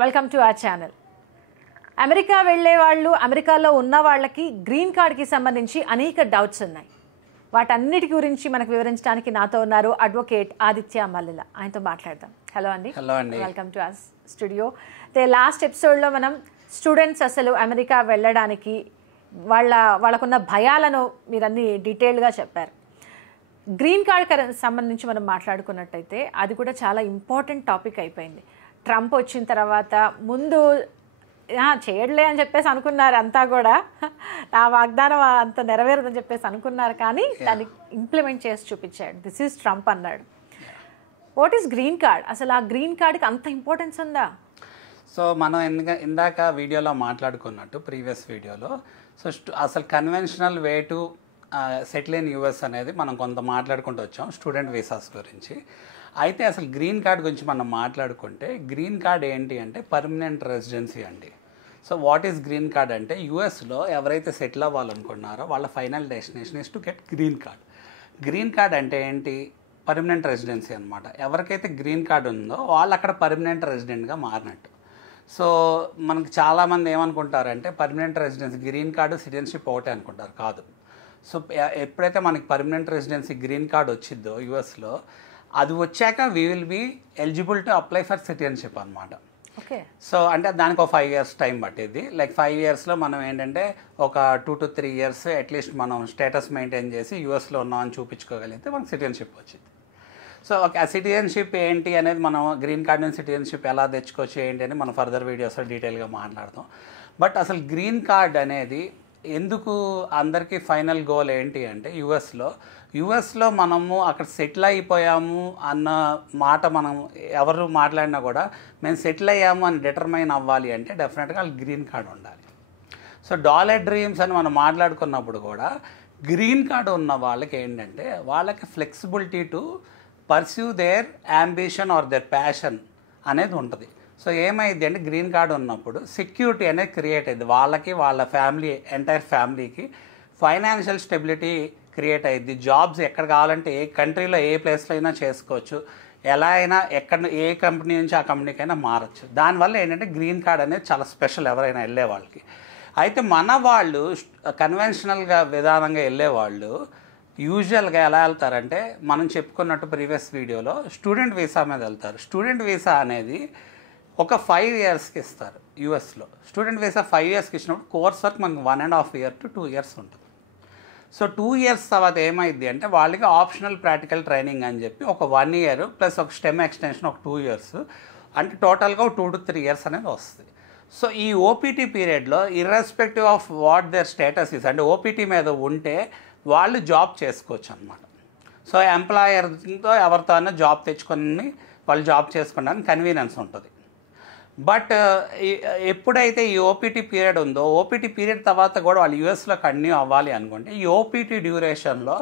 Welcome to our channel. America వెళ్ళే వాళ్ళు, అమెరికాలో ఉన్న వాళ్ళకి గ్రీన్ కార్డ్కి సంబంధించి అనేక డౌట్స్ ఉన్నాయి. వాటన్నిటి గురించి మనకు వివరించడానికి నాతో ఉన్నారు అడ్వకేట్ ఆదిత్య మల్లెల. ఆయనతో మాట్లాడదాం. హలో అండి. హలో అండి. Welcome to our studio. Last ఎపిసోడ్లో మనం స్టూడెంట్స్ అసలు అమెరికా వెళ్ళడానికి వాళ్ళకున్న భయాలను మీరన్నీ డీటెయిల్డ్గా చెప్పారు. గ్రీన్ కార్డ్ సంబంధించి మనం మాట్లాడుకున్నట్టయితే అది కూడా చాలా ఇంపార్టెంట్ టాపిక్ అయిపోయింది. ట్రంప్ వచ్చిన తర్వాత ముందు చేయడలే అని చెప్పేసి అనుకున్నారు, అంతా కూడా నా వాగ్దానం అంత నెరవేరదని చెప్పేసి అనుకున్నారు, కానీ దాన్ని ఇంప్లిమెంట్ చేసి చూపించాడు. దిస్ ఈజ్ ట్రంప్ అన్నాడు. What is green card? అసలు ఆ గ్రీన్ కార్డ్కి అంత ఇంపార్టెన్స్ ఉందా? సో మనం ఇందాక వీడియోలో మాట్లాడుకున్నట్టు ప్రీవియస్ వీడియోలో అసలు conventional way to settle in US అనేది మనం కొంత మాట్లాడుకుంటూ వచ్చాం స్టూడెంట్ వీసాస్ గురించి. అయితే అసలు గ్రీన్ కార్డ్ గురించి మనం మాట్లాడుకుంటే గ్రీన్ కార్డ్ ఏంటి అంటే పర్మనెంట్ రెసిడెన్సీ అండి. So what is green card అంటే యూఎస్లో ఎవరైతే సెటిల్ అవ్వాలనుకున్నారో వాళ్ళ final destination is to get green card. Green card అంటే ఏంటి? పర్మనెంట్ రెసిడెన్సీ అనమాట. ఎవరికైతే గ్రీన్ కార్డ్ ఉందో వాళ్ళు అక్కడ పర్మనెంట్ రెసిడెంట్గా మారినట్టు. సో మనకి చాలామంది ఏమనుకుంటారంటే permanent residency green card citizenship ఒకటే అనుకుంటారు. కాదు. సో ఎప్పుడైతే మనకి పర్మనెంట్ రెసిడెన్సీ గ్రీన్ కార్డ్ వచ్చిందో యూఎస్లో, అది వచ్చాక we will be eligible to apply for citizenship అనమాట. ఓకే. సో అంటే దానికి ఒక 5 years టైం పట్టేది. లైక్ 5 yearsలో మనం ఏంటంటే ఒక 2 to 3 years అట్లీస్ట్ మనం స్టేటస్ మెయింటైన్ చేసి యూఎస్లో ఉన్నామని చూపించుకోగలిగితే మనకు సిటిజన్షిప్ వచ్చింది. సో ఆ సిటిజన్షిప్ ఏంటి అనేది మనం గ్రీన్ కార్డ్ నుంచి సిటిజన్షిప్ ఎలా తెచ్చుకోవచ్చు ఏంటి అని మనం ఫర్దర్ వీడియోస్లో డీటెయిల్గా మాట్లాడతాం. బట్ అసలు గ్రీన్ కార్డ్ అనేది ఎందుకు అందరికీ ఫైనల్ గోల్ ఏంటి అంటే యూఎస్లో మనము అక్కడ సెటిల్ అయిపోయాము అన్న మాట మనం ఎవరు మాట్లాడినా కూడా మేము సెటిల్ అయ్యాము అని డిటర్మైన్ అవ్వాలి అంటే డెఫినెట్గా వాళ్ళకి గ్రీన్ కార్డ్ ఉండాలి. సో డాలర్ డ్రీమ్స్ అని మనం మాట్లాడుకున్నప్పుడు కూడా గ్రీన్ కార్డ్ ఉన్న వాళ్ళకి ఏంటంటే వాళ్ళకి flexibility to pursue their ambition or their passion అనేది ఉంటుంది. సో ఏమైంది అంటే గ్రీన్ కార్డ్ ఉన్నప్పుడు సెక్యూరిటీ అనేది క్రియేట్ అయింది వాళ్ళకి, వాళ్ళ ఫ్యామిలీ, ఎంటైర్ ఫ్యామిలీకి ఫైనాన్షియల్ స్టెబిలిటీ క్రియేట్ అయ్యింది. జాబ్స్ ఎక్కడ కావాలంటే ఏ కంట్రీలో ఏ ప్లేస్లో అయినా చేసుకోవచ్చు, ఎలా అయినా ఏ కంపెనీ నుంచి ఆ కంపెనీకైనా మారచ్చు. దానివల్ల ఏంటంటే గ్రీన్ కార్డ్ అనేది చాలా స్పెషల్ ఎవరైనా వెళ్ళే వాళ్ళకి. అయితే మన వాళ్ళు కన్వెన్షనల్గా విధానంగా వెళ్ళేవాళ్ళు యూజువల్గా ఎలా వెళ్తారంటే మనం చెప్పుకున్నట్టు ప్రీవియస్ వీడియోలో స్టూడెంట్ వీసా మీద వెళ్తారు. స్టూడెంట్ వీసా అనేది ఒక 5 yearsకి ఇస్తారు యూఎస్లో. స్టూడెంట్ వీసా 5 yearsకి ఇచ్చినప్పుడు కోర్స్ వర్క్ మనకు 1.5 year to 2 years ఉంటుంది. సో 2 years తర్వాత ఏమైంది అంటే వాళ్ళకి ఆప్షనల్ ప్రాక్టికల్ ట్రైనింగ్ అని చెప్పి ఒక 1 year ప్లస్ ఒక స్టెమ్ ఎక్స్టెన్షన్ ఒక 2 years అంటే టోటల్గా 2 to 3 years అనేది వస్తుంది. సో ఈ ఓపీటీ పీరియడ్లో irrespective of what there status is అంటే ఓపీటీ మీద ఉంటే వాళ్ళు జాబ్ చేసుకోవచ్చు అనమాట. సో ఎంప్లాయర్తో ఎవరితో అయినా జాబ్ తెచ్చుకొని వాళ్ళు జాబ్ చేసుకోవడానికి కన్వీనియన్స్ ఉంటుంది. బట్ ఎప్పుడైతే ఈ ఓపీటీ పీరియడ్ ఉందో ఓపీటీ పీరియడ్ తర్వాత కూడా వాళ్ళు యూఎస్లో కంటిన్యూ అవ్వాలి అనుకుంటే ఈ ఓపీటీ డ్యూరేషన్లో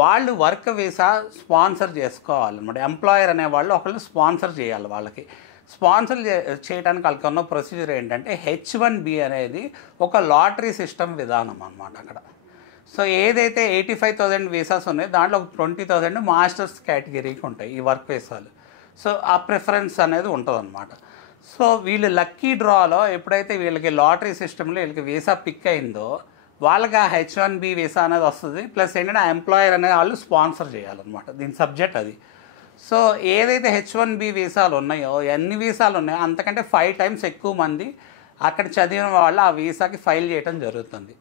వాళ్ళు వర్క్ వీసా స్పాన్సర్ చేసుకోవాలన్నమాట. ఎంప్లాయర్ అనేవాళ్ళు ఒకళ్ళు స్పాన్సర్ చేయాలి. వాళ్ళకి స్పాన్సర్ చేయడానికి వాళ్ళకి ఉన్న ప్రొసీజర్ ఏంటంటే H1B అనేది ఒక లాటరీ సిస్టమ్ విధానం అనమాట అక్కడ. సో ఏదైతే 85,000 వీసాస్ ఉన్నాయో దాంట్లో ఒక 20,000 మాస్టర్స్ కేటగిరీకి ఉంటాయి ఈ వర్క్ వీసాలు. సో ఆ ప్రిఫరెన్స్ అనేది ఉంటుంది అనమాట. సో వీళ్ళు లక్కీ డ్రాలో ఎప్పుడైతే వీళ్ళకి లాటరీ సిస్టంలో వీళ్ళకి వీసా పిక్ అయిందో వాళ్ళకి ఆ H1B వీసా అనేది వస్తుంది. ప్లస్ ఏంటంటే ఆ ఎంప్లాయర్ అనేది వాళ్ళు స్పాన్సర్ చేయాలన్నమాట. దీని సబ్జెక్ట్ అది. సో ఏదైతే H1B వీసాలు ఉన్నాయో ఎన్ని వీసాలు ఉన్నాయో అంతకంటే 5 times ఎక్కువ మంది అక్కడ చదివిన వాళ్ళు ఆ వీసాకి ఫైల్ చేయడం జరుగుతుంది.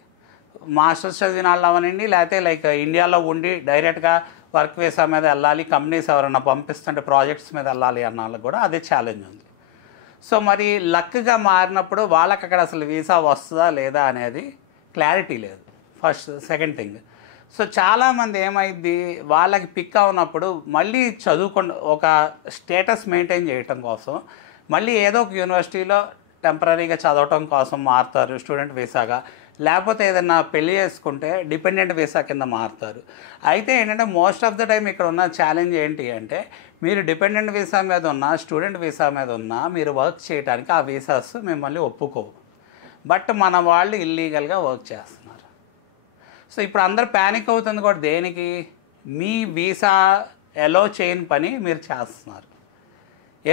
మాస్టర్స్ చదివిన వాళ్ళు అవనండి, లేకపోతే లైక్ ఇండియాలో ఉండి డైరెక్ట్గా వర్క్ వీసా మీద వెళ్ళాలి, కంపెనీస్ ఎవరైనా పంపిస్తుంటే ప్రాజెక్ట్స్ మీద వెళ్ళాలి అన్న వాళ్ళకి కూడా అదే ఛాలెంజ్ ఉంది. సో మరి లక్గా మారినప్పుడు వాళ్ళకి అక్కడ అసలు వీసా వస్తుందా లేదా అనేది క్లారిటీ లేదు. First second thing. సో చాలామంది ఏమైంది వాళ్ళకి పిక్ అవునప్పుడు మళ్ళీ ఒక స్టేటస్ మెయింటైన్ చేయటం కోసం మళ్ళీ ఏదో ఒక యూనివర్సిటీలో టెంపరీగా చదవటం కోసం మారుతారు స్టూడెంట్ వీసాగా, లేకపోతే ఏదైనా పెళ్లి చేసుకుంటే డిపెండెంట్ వీసా కింద మారుతారు. అయితే ఏంటంటే మోస్ట్ ఆఫ్ ద టైం ఇక్కడ ఉన్న ఛాలెంజ్ ఏంటి అంటే మీరు డిపెండెంట్ వీసా మీద ఉన్నా స్టూడెంట్ వీసా మీద ఉన్నా మీరు వర్క్ చేయడానికి ఆ వీసాస్ మిమ్మల్ని ఒప్పుకోవు. బట్ మన వాళ్ళు ఇల్లీగల్గా వర్క్ చేస్తున్నారు. సో ఇప్పుడు అందరు ప్యానిక్ అవుతుంది కూడా దేనికి? మీ వీసా ఎలో చేయని పని మీరు చేస్తున్నారు.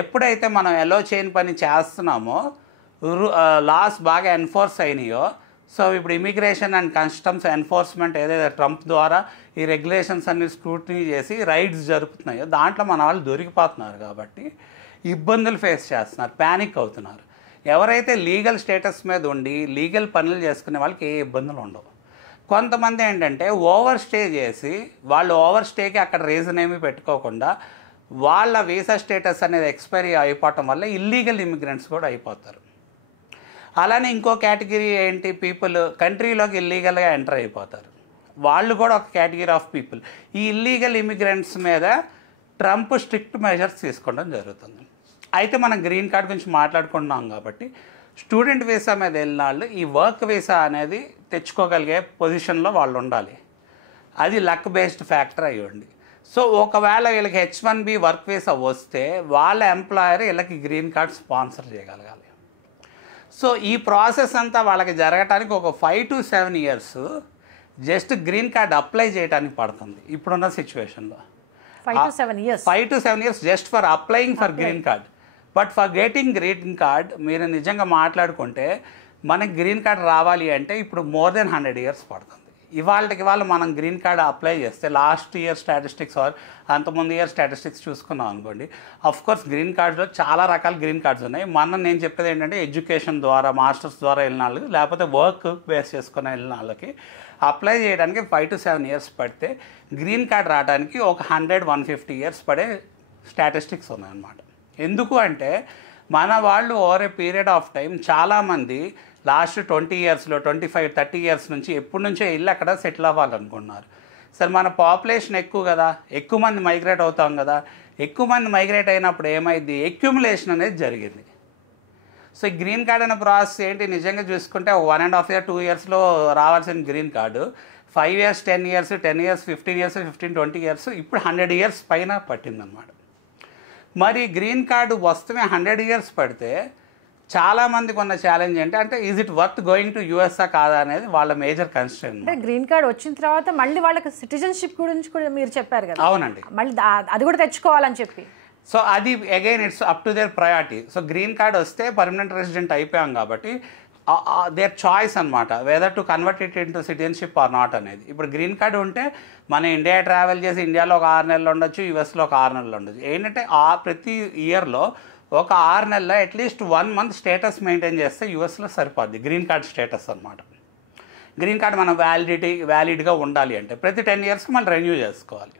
ఎప్పుడైతే మనం ఎలో చేయని పని చేస్తున్నామో లాస్ బాగా ఎన్ఫోర్స్ అయినాయో, సో ఇప్పుడు ఇమిగ్రేషన్ అండ్ కస్టమ్స్ ఎన్ఫోర్స్మెంట్ ఏదైతే ట్రంప్ ద్వారా ఈ రెగ్యులేషన్స్ అన్ని స్క్రూటినీ చేసి రైడ్స్ జరుపుతున్నాయో దాంట్లో మన వాళ్ళు దొరికిపోతున్నారు కాబట్టి ఇబ్బందులు ఫేస్ చేస్తున్నారు, ప్యానిక్ అవుతున్నారు. ఎవరైతే లీగల్ స్టేటస్ మీద ఉండి లీగల్ పనులు చేసుకునే వాళ్ళకి ఏ ఇబ్బందులు ఉండవు. కొంతమంది ఏంటంటే ఓవర్ స్టే చేసి వాళ్ళు ఓవర్ స్టేకి అక్కడ రీజన్ ఏమీ పెట్టుకోకుండా వాళ్ళ వీసా స్టేటస్ అనేది ఎక్స్పైరీ అయిపోవటం వల్ల ఇల్లీగల్ ఇమిగ్రెంట్స్ కూడా అయిపోతారు. అలానే ఇంకో కేటగిరీ ఏంటి, పీపుల్ కంట్రీలోకి ఇల్లీగల్గా ఎంటర్ అయిపోతారు. వాళ్ళు కూడా ఒక కేటగిరీ ఆఫ్ పీపుల్. ఈ ఇల్లీగల్ ఇమిగ్రెంట్స్ మీద ట్రంప్ స్ట్రిక్ట్ మెజర్స్ తీసుకోవడం జరుగుతుంది. అయితే మనం గ్రీన్ కార్డ్ గురించి మాట్లాడుకుంటున్నాం కాబట్టి స్టూడెంట్ వీసా మీద వెళ్ళిన వాళ్ళు ఈ వర్క్ వీసా అనేది తెచ్చుకోగలిగే పొజిషన్లో వాళ్ళు ఉండాలి. అది లక్ బేస్డ్ ఫ్యాక్టర్ అయ్యండి. సో ఒకవేళ వీళ్ళకి H1B వర్క్ వీసా వస్తే వాళ్ళ ఎంప్లాయర్ వీళ్ళకి గ్రీన్ కార్డ్ స్పాన్సర్ చేయగలగాలి. సో ఈ ప్రాసెస్ అంతా వాళ్ళకి జరగటానికి ఒక 5 to 7 years just green card apply చేయడానికి పడుతుంది ఇప్పుడున్న సిచ్యువేషన్లో. 5 to 7 years 5 to 7 years just for applying for green card. But for getting green card మీరు నిజంగా మాట్లాడుకుంటే మనకి గ్రీన్ కార్డ్ రావాలి అంటే ఇప్పుడు మోర్ దెన్ 100 years పడుతుంది. ఇవాళకి వాళ్ళు మనం గ్రీన్ కార్డ్ అప్లై చేస్తే లాస్ట్ ఇయర్ స్టాటిస్టిక్స్ ఆర్ అంతకుముందు ఇయర్ స్టాటిస్టిక్స్ చూసుకున్నాం అనుకోండి, అఫ్కోర్స్ గ్రీన్ కార్డ్స్లో చాలా రకాల గ్రీన్ కార్డ్స్ ఉన్నాయి. నేను చెప్పేది ఏంటంటే ఎడ్యుకేషన్ ద్వారా మాస్టర్స్ ద్వారా వెళ్ళిన వాళ్ళు లేకపోతే వర్క్ బేస్ చేసుకుని వెళ్ళిన వాళ్ళకి అప్లై చేయడానికి 5 to 7 years పడితే గ్రీన్ కార్డ్ రావడానికి ఒక 100-150 years పడే స్టాటిస్టిక్స్ ఉన్నాయన్నమాట. ఎందుకు అంటే మన వాళ్ళు over a period of time చాలామంది లాస్ట్ 20 yearsలో 25-30 years నుంచి ఎప్పటి నుంచో వెళ్ళి అక్కడ సెటిల్ అవ్వాలనుకున్నారు. సరే మన పాపులేషన్ ఎక్కువ కదా, ఎక్కువ మంది మైగ్రేట్ అవుతాం కదా, ఎక్కువ మంది మైగ్రేట్ అయినప్పుడు ఏమైంది, ఎక్యుములేషన్ అనేది జరిగింది. సో ఈ గ్రీన్ కార్డ్ అనే ప్రాసెస్ ఏంటి నిజంగా చూసుకుంటే 1.5 year 2 yearsలో రావాల్సిన green card 5 years 10 years 10 years 15 years 15-20 years ఇప్పుడు 100 years పైన పట్టిందనమాట. మరి గ్రీన్ కార్డు వస్తమే 100 years పడితే చాలామందికి ఉన్న ఛాలెంజ్ ఏంటి అంటే is it worth going to USA కాదా అనేది వాళ్ళ మేజర్ కన్స్ట్రెయిన్. అంటే గ్రీన్ కార్డ్ వచ్చిన తర్వాత మళ్ళీ వాళ్ళకి సిటిజన్షిప్ గురించి కూడా మీరు చెప్పారు కదా. అవునండి, మళ్ళీ అది కూడా తెచ్చుకోవాలని చెప్పి. సో అది again it's up to their priority. So green card వస్తే పర్మనెంట్ రెసిడెంట్ అయిపోయాం కాబట్టి దేర్ చాయిస్ అనమాట whether to convert it into citizenship or not అనేది. ఇప్పుడు గ్రీన్ కార్డ్ ఉంటే మన ఇండియా ట్రావెల్ చేసి ఇండియాలో ఒక 6 నెలలు ఉండొచ్చు, యూఎస్లో ఒక 6 నెలలు ఉండొచ్చు. ఏంటంటే ప్రతి ఇయర్లో ఒక 6 నెలల్లో అట్లీస్ట్ 1 month స్టేటస్ మెయింటైన్ చేస్తే యూఎస్లో సరిపోద్ది గ్రీన్ కార్డ్ స్టేటస్ అనమాట. గ్రీన్ కార్డ్ మనం వ్యాలిడ్గా ఉండాలి అంటే ప్రతి 10 yearsకి మనం రెన్యూ చేసుకోవాలి.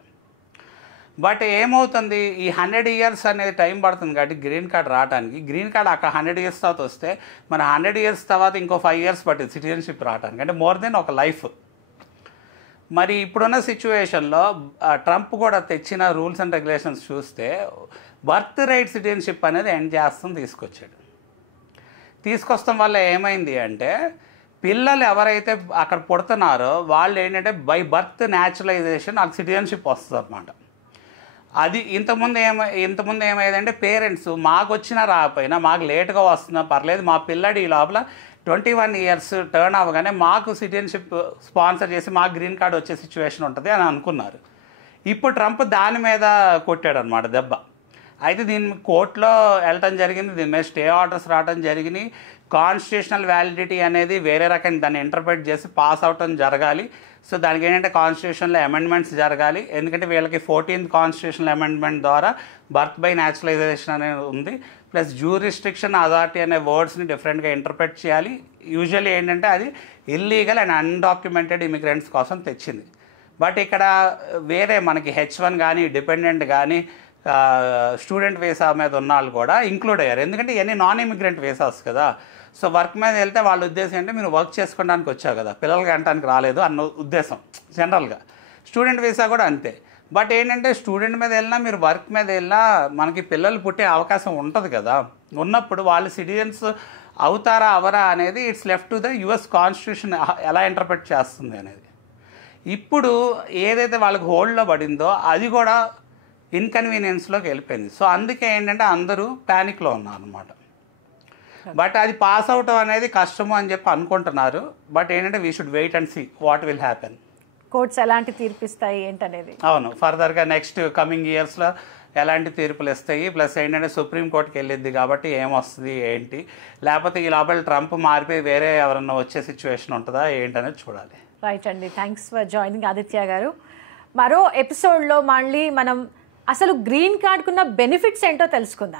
బట్ ఏమవుతుంది ఈ 100 years అనేది టైం పడుతుంది కాబట్టి గ్రీన్ కార్డ్ రావడానికి. గ్రీన్ కార్డ్ అక్కడ 100 years తర్వాత వస్తే మన 100 years తర్వాత ఇంకో 5 years పట్టింది సిటిజన్షిప్ రావడానికి, అంటే మోర్ దెన్ ఒక లైఫ్. మరి ఇప్పుడున్న సిచ్యువేషన్లో ట్రంప్ కూడా తెచ్చిన రూల్స్ అండ్ రెగ్యులేషన్స్ చూస్తే బర్త్ రైట్ సిటిజన్షిప్ అనేది ఎండ్ చేస్తాం తీసుకొస్తాం వల్ల ఏమైంది అంటే పిల్లలు ఎవరైతే అక్కడ పుడుతున్నారో వాళ్ళు ఏంటంటే బై బర్త్ న్యాచురలైజేషన్ వాళ్ళకి సిటిజన్షిప్ వస్తుంది అనమాట. అది ఇంతకుముందు ఏమైందంటే పేరెంట్స్ మాకు వచ్చినా రాకపోయినా మాకు లేట్గా వస్తున్నా పర్లేదు మా పిల్లడి ఈ లోపల 21 years టర్న్ అవ్వగానే మాకు సిటిజన్షిప్ స్పాన్సర్ చేసి మాకు గ్రీన్ కార్డ్ వచ్చే సిచ్యువేషన్ ఉంటుంది అని అనుకున్నారు. ఇప్పుడు ట్రంప్ దాని మీద కొట్టాడు అనమాట దెబ్బ. అయితే దీని కోర్టులో వెళ్ళటం జరిగింది, దీని మీద స్టే ఆర్డర్స్ రావడం జరిగినాయి. కాన్స్టిట్యూషనల్ వ్యాలిడిటీ అనేది వేరే రకంగా దాన్ని ఇంటర్ప్రిట్ చేసి పాస్ అవటం జరగాలి. సో దానికి ఏంటంటే కాన్స్టిట్యూషన్లో అమెండ్మెంట్స్ జరగాలి. ఎందుకంటే వీళ్ళకి 14th కాన్స్టిట్యూషనల్ అమెండ్మెంట్ ద్వారా బర్త్ బై న్యాచురలైజేషన్ అనేది ఉంది. ప్లస్ జ్యూరిస్ట్రిక్షన్ అథారిటీ అనే వర్డ్స్ని డిఫరెంట్గా ఇంటర్ప్రెట్ చేయాలి. యూజువల్లీ ఏంటంటే అది ఇల్లీగల్ అండ్ అన్డాక్యుమెంటెడ్ ఇమిగ్రెంట్స్ కోసం తెచ్చింది. బట్ ఇక్కడ వేరే మనకి H1 కానీ డిపెండెంట్ కానీ స్టూడెంట్ వీసా మీద ఉన్న వాళ్ళు కూడా ఇంక్లూడ్ అయ్యారు. ఎందుకంటే ఇవన్నీ నాన్ ఇమిగ్రెంట్ వీసాస్ కదా. సో వర్క్ మీద వెళ్తే వాళ్ళ ఉద్దేశం అంటే మీరు వర్క్ చేసుకోవడానికి వచ్చావు కదా, పిల్లలకి అనడానికి రాలేదు అన్న ఉద్దేశం జనరల్గా. స్టూడెంట్ వీసా కూడా అంతే. బట్ ఏంటంటే స్టూడెంట్ మీద వెళ్ళినా మీరు వర్క్ మీద వెళ్ళినా మనకి పిల్లలు పుట్టే అవకాశం ఉంటుంది కదా. ఉన్నప్పుడు వాళ్ళు సిటిజన్స్ అవుతారా అవరా అనేది it's left to the US constitution ఎలా ఇంటర్ప్రెట్ చేస్తుంది అనేది. ఇప్పుడు ఏదైతే వాళ్ళకి హోల్డ్లో పడిందో అది కూడా ఇన్కన్వీనియన్స్లోకి వెళ్ళిపోయింది. సో అందుకే ఏంటంటే అందరూ ప్యానిక్లో ఉన్నారు అనమాట. బట్ అది పాస్ అవటం అనేది కష్టము అని చెప్పి అనుకుంటున్నారు. బట్ ఏంటంటే we should wait and see what will happen. Courts ఎలాంటి తీర్పిస్తాయి ఏంటనేది. అవును, ఫర్దర్గా నెక్స్ట్ కమింగ్ ఇయర్స్లో ఎలాంటి తీర్పులు ఇస్తాయి, ప్లస్ ఏంటంటే సుప్రీంకోర్టుకి వెళ్ళిద్ది కాబట్టి ఏమొస్తుంది ఏంటి, లేకపోతే ఈ లోపల ట్రంప్ మారిపోయి వేరే ఎవరన్నా వచ్చే సిచ్యువేషన్ ఉంటుందా ఏంటనేది చూడాలి. రైట్ అండి, థ్యాంక్స్ ఫర్ జాయినింగ్ ఆదిత్య గారు. మరో ఎపిసోడ్లో మళ్ళీ మనం అసలు గ్రీన్ కార్డ్కున్న బెనిఫిట్స్ ఏంటో తెలుసుకుందాం.